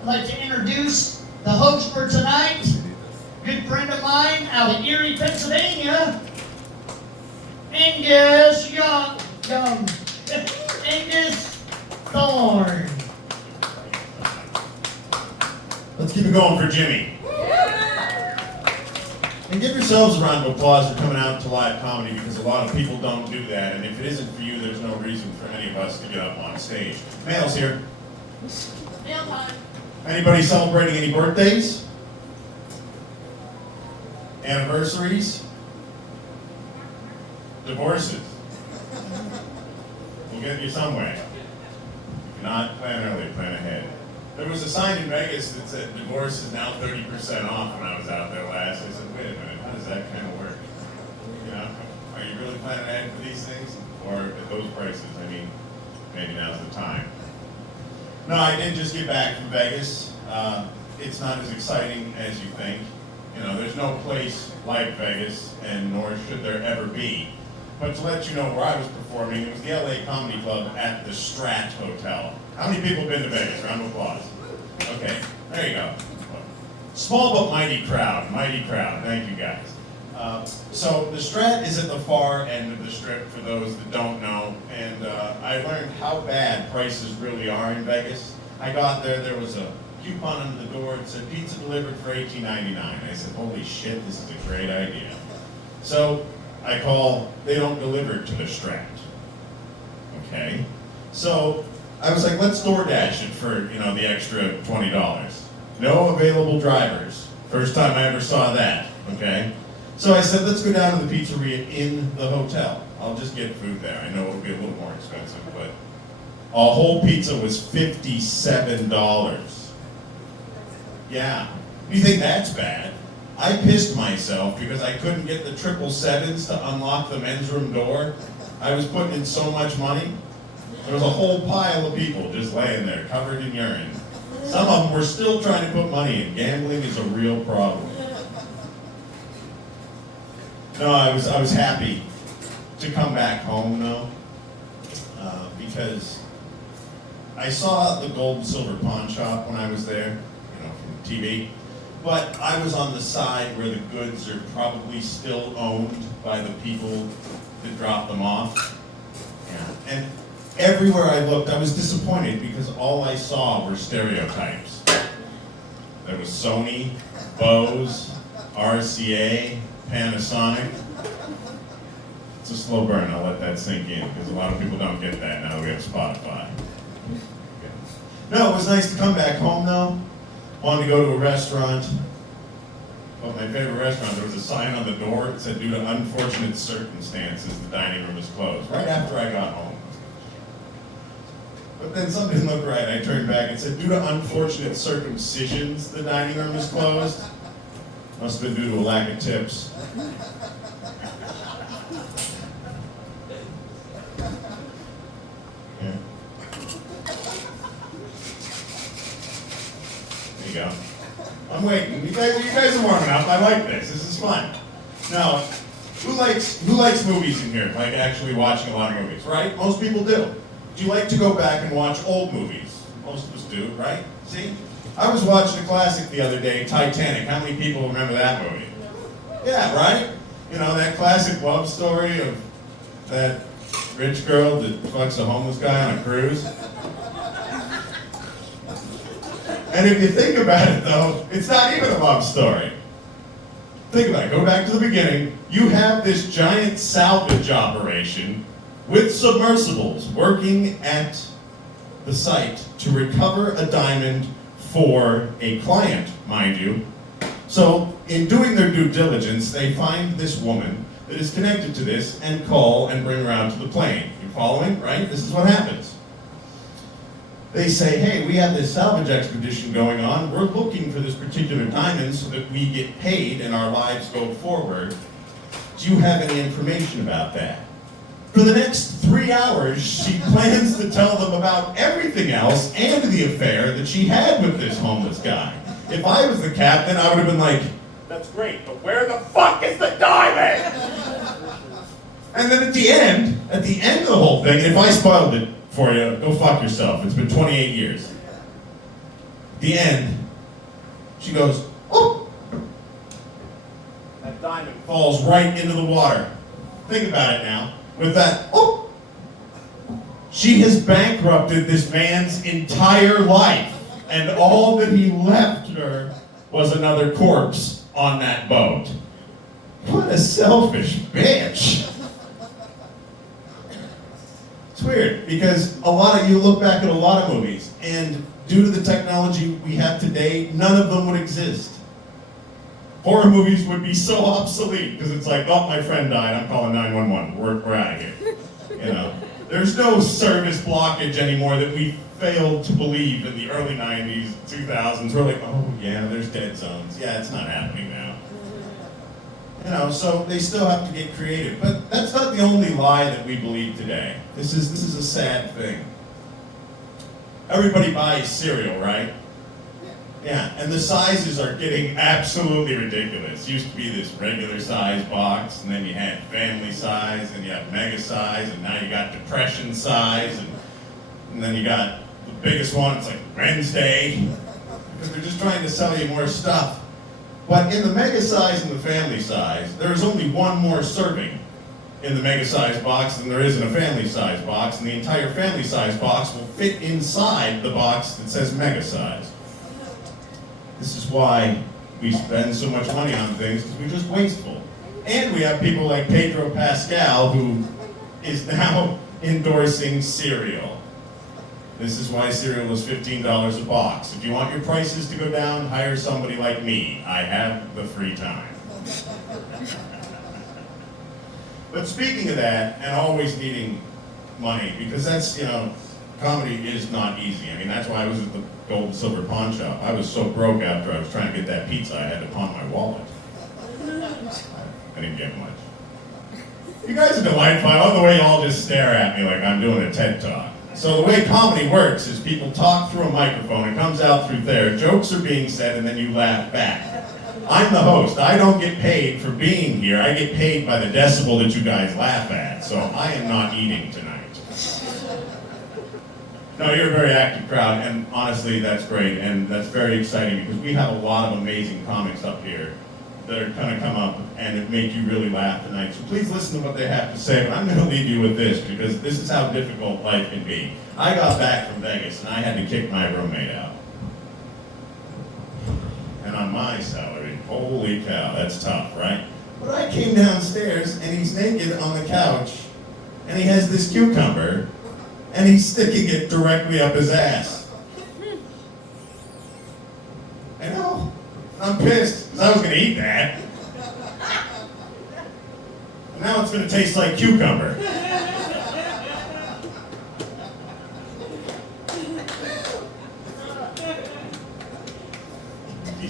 I'd like to introduce the host for tonight, good friend of mine out of Erie, Pennsylvania, Angus Thorne. Let's keep it going for Jimmy. And give yourselves a round of applause for coming out to live comedy, because a lot of people don't do that, and if it isn't for you, there's no reason for any of us to get up on stage. Males here. Mail time. Anybody celebrating any birthdays? Anniversaries? Divorces? We'll get you somewhere. If you're not, plan early, plan ahead. There was a sign in Vegas that said divorce is now 30% off when I was out there last. I said, wait a minute, how does that kind of work? You know, are you really planning ahead for these things? Or at those prices? I mean, maybe now's the time. No, I did just get back from Vegas. It's not as exciting as you think. You know, there's no place like Vegas, and nor should there ever be. But to let you know where I was performing, it was the LA Comedy Club at the Strat Hotel. How many people have been to Vegas? Round of applause. Okay, there you go. Small but mighty crowd, thank you guys. So the Strat is at the far end of the strip for those that don't know, and I learned how bad prices really are in Vegas. I got there was a coupon under the door, it said pizza delivered for $18.99. I said, holy shit, this is a great idea. So I call, they don't deliver to the Strat. Okay, so I was like, let's DoorDash it for, the extra $20. No available drivers. First time I ever saw that, okay? So I said, let's go down to the pizzeria in the hotel. I'll just get food there. I know it'll be a little more expensive, but a whole pizza was $57. Yeah. You think that's bad? I pissed myself because I couldn't get the 777s to unlock the men's room door. I was putting in so much money. There was a whole pile of people just laying there, covered in urine. Some of them were still trying to put money in. Gambling is a real problem. No, I was happy to come back home, though, because I saw the gold and silver pawn shop when I was there, from TV. But I was on the side where the goods are probably still owned by the people that dropped them off. Yeah. And everywhere I looked, I was disappointed because all I saw were stereotypes. There was Sony, Bose, RCA, Panasonic. It's a slow burn, I'll let that sink in, because a lot of people don't get that now that we have Spotify. No, it was nice to come back home though. Wanted to go to a restaurant. Well, my favorite restaurant, there was a sign on the door that said, due to unfortunate circumstances, the dining room is closed. Right after I got home. But then something didn't look right. I turned back and said, due to unfortunate circumcisions, the dining room is closed. Must have been due to a lack of tips. Yeah. There you go. I'm waiting. You guys are warming up. I like this. This is fun. Now, who likes movies in here? Like actually watching a lot of movies, right? Most people do. Do you like to go back and watch old movies? Most of us do, right? See? I was watching a classic the other day, Titanic. How many people remember that movie? Yeah, right? That classic love story of that rich girl that fucks a homeless guy on a cruise. And if you think about it, though, it's not even a love story. Think about it. Go back to the beginning. You have this giant salvage operation with submersibles working at the site to recover a diamond for a client, mind you. So, in doing their due diligence, they find this woman that is connected to this and call and bring her out to the plane. You following, right? This is what happens. They say, hey, we have this salvage expedition going on. We're looking for this particular diamond so that we get paid and our lives go forward. Do you have any information about that? For the next 3 hours, she plans to tell them about everything else and the affair that she had with this homeless guy. If I was the captain, I would have been like, that's great, but where the fuck is the diamond? And then at the end of the whole thing, and if I spoiled it for you, go fuck yourself. It's been 28 years. the end, she goes, oh! That diamond falls right into the water. Think about it now. With that, oh! She has bankrupted this man's entire life, and all that he left her was another corpse on that boat. What a selfish bitch. It's weird, because you look back at a lot of movies, and due to the technology we have today, none of them would exist. Horror movies would be so obsolete, because it's like, oh, my friend died, I'm calling 911, we're out of here. You know, there's no service blockage anymore that we failed to believe in the early 90s, 2000s. We're like, oh yeah, there's dead zones. Yeah, it's not happening now. You know, so they still have to get creative. But that's not the only lie that we believe today. This is a sad thing. Everybody buys cereal, right? Yeah, and the sizes are getting absolutely ridiculous. It used to be this regular size box, and then you had family size, and you have mega size, and now you got depression size, and then you got the biggest one, it's like Wednesday, because they're just trying to sell you more stuff. But in the mega size and the family size, there's only one more serving in the mega size box than there is in a family size box, and the entire family size box will fit inside the box that says mega size. This is why we spend so much money on things, because we're just wasteful. And we have people like Pedro Pascal, who is now endorsing cereal. This is why cereal is $15 a box. If you want your prices to go down, hire somebody like me. I have the free time. But speaking of that, and always needing money, because that's, you know, comedy is not easy. I mean, that's why I was at the Gold and Silver Pawn Shop. I was so broke after I was trying to get that pizza, I had to pawn my wallet. I didn't get much. You guys are delightful. I love the way you all just stare at me like I'm doing a TED Talk. So the way comedy works is people talk through a microphone, it comes out through there, jokes are being said, and then you laugh back. I'm the host. I don't get paid for being here. I get paid by the decibel that you guys laugh at. So I am not eating tonight. No, you're a very active crowd, and honestly, that's great, and that's very exciting because we have a lot of amazing comics up here that are going to come up and make you really laugh tonight. So please listen to what they have to say, but I'm going to leave you with this because this is how difficult life can be. I got back from Vegas, and I had to kick my roommate out. And on my salary, holy cow, that's tough, right? But I came downstairs, and he's naked on the couch, and he has this cucumber, and he's sticking it directly up his ass. I know. I'm pissed, because I was going to eat that. And now it's going to taste like cucumber.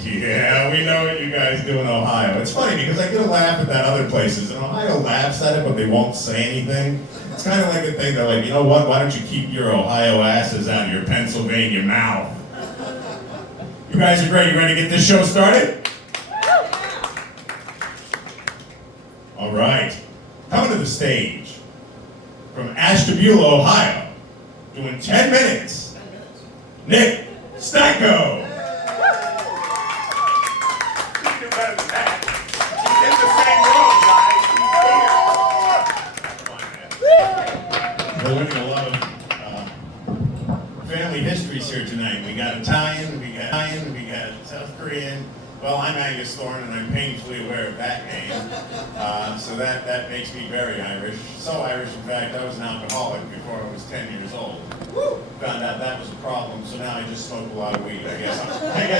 Yeah, we know what you guys do in Ohio. It's funny, because I get a laugh at that other places, and Ohio laughs at it, but they won't say anything. It's kind of like a thing, they're like, you know what, why don't you keep your Ohio asses out of your Pennsylvania mouth? You guys are great. You ready to get this show started? All right. Coming to the stage from Ashtabula, Ohio, doing 10 minutes, Nick Stanko. You do better than that. He's in the same room, guys. He's here. We're learning a lot of family histories here tonight. We got Italian, we got South Korean. Well, I'm Angus Thorne, and I'm painfully aware of that name. So that makes me very Irish. So Irish, in fact, I was an alcoholic before I was 10 years old. Found out that was a problem, so now I just smoke a lot of weed. I guess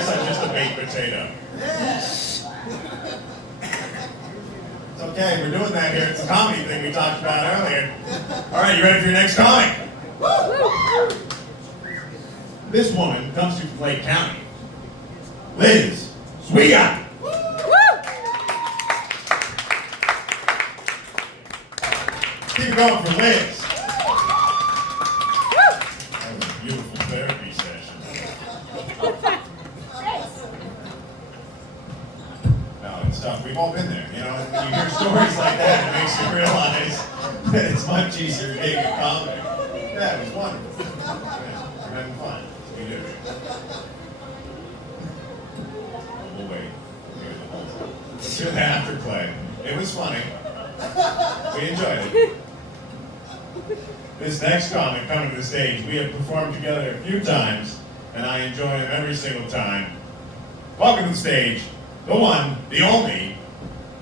I'm just a baked potato. It's okay, we're doing that here. It's a comedy thing we talked about earlier. All right, you ready for your next comic? This woman comes to from Lake County. Liz Swiga. Keep it going for Liz. That was a beautiful therapy session. No, it's tough. We've all been there, you know. When you hear stories like that, it makes you realize that it's much easier to make a comic. Yeah, it was wonderful. Yeah, we're having fun. We do. to the afterplay. It was funny. We enjoyed it. This next comic coming to the stage, we have performed together a few times, and I enjoy him every single time. Welcome to the stage, the one, the only,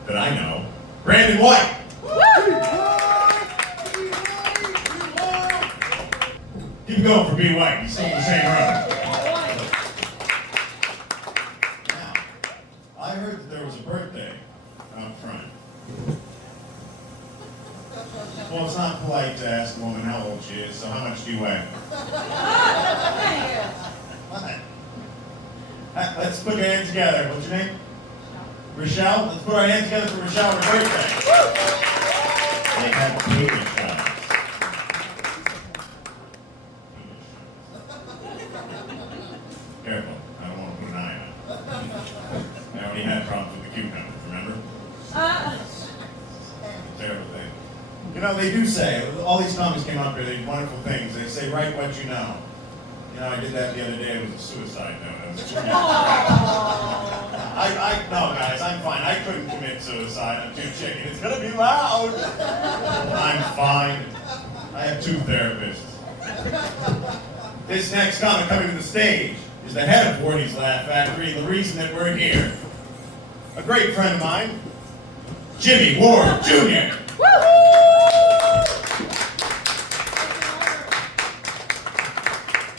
that I know, Brandon White. Keep it going for B. White. He's still in the same room. Now, I heard that there was a birthday out front. Well, it's not polite to ask a woman how old she is, so how much do you weigh? What? Let's put your hands together. What's your name? Rochelle? Let's put our hands together for Rochelle on her birthday. They have two Rochelles. Careful, I don't want to put an eye on it. I already had problems with the cucumbers, remember? Terrible thing. You know, they do say, all these comics came up here, these wonderful things. They say, write what you know. You know, I did that the other day. It was a suicide note. No, guys, I'm fine. I couldn't commit suicide. I'm too chicken. It's gonna be loud. I'm fine. I have two therapists. This next comic coming to the stage is the head of Wardies Laugh Factory, and the reason that we're here. A great friend of mine, Jimmy Ward Jr.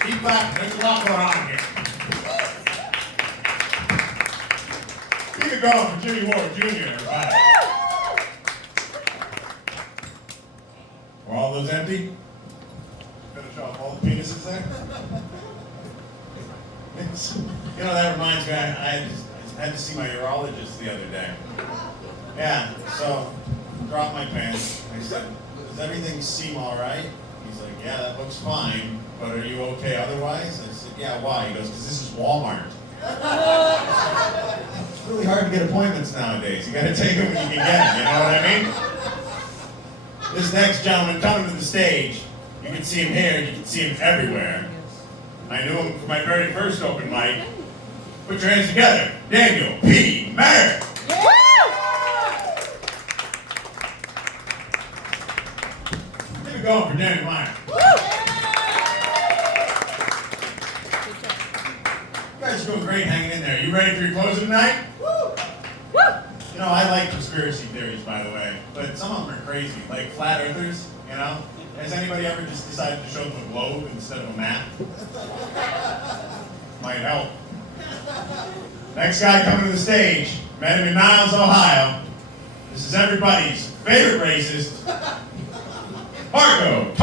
Keep back. There's a lot going on here. Keep it going for Jimmy Ward Jr. Everybody. Were all those empty? Finish off all the penises there? You know, that reminds me, I had to see my urologist the other day. Yeah, so, dropped my pants. I said, does everything seem all right? He's like, yeah, that looks fine, but are you okay otherwise? I said, yeah, why? He goes, because this is Walmart. It's really hard to get appointments nowadays. You gotta take them when you can get them, you know what I mean? This next gentleman coming to the stage, you can see him here, you can see him everywhere. I knew him from my very first open mic. Put your hands together. Daniel P. Merritt. Keep it going for Daniel Meyer. You guys are doing great hanging in there. You ready for your closing tonight? You know, I like conspiracy theories, by the way, but some of them are crazy, like flat earthers, you know? Has anybody ever just decided to show them a globe instead of a map? Might help. Next guy coming to the stage, met him in Niles, Ohio. This is everybody's favorite racist, Marco.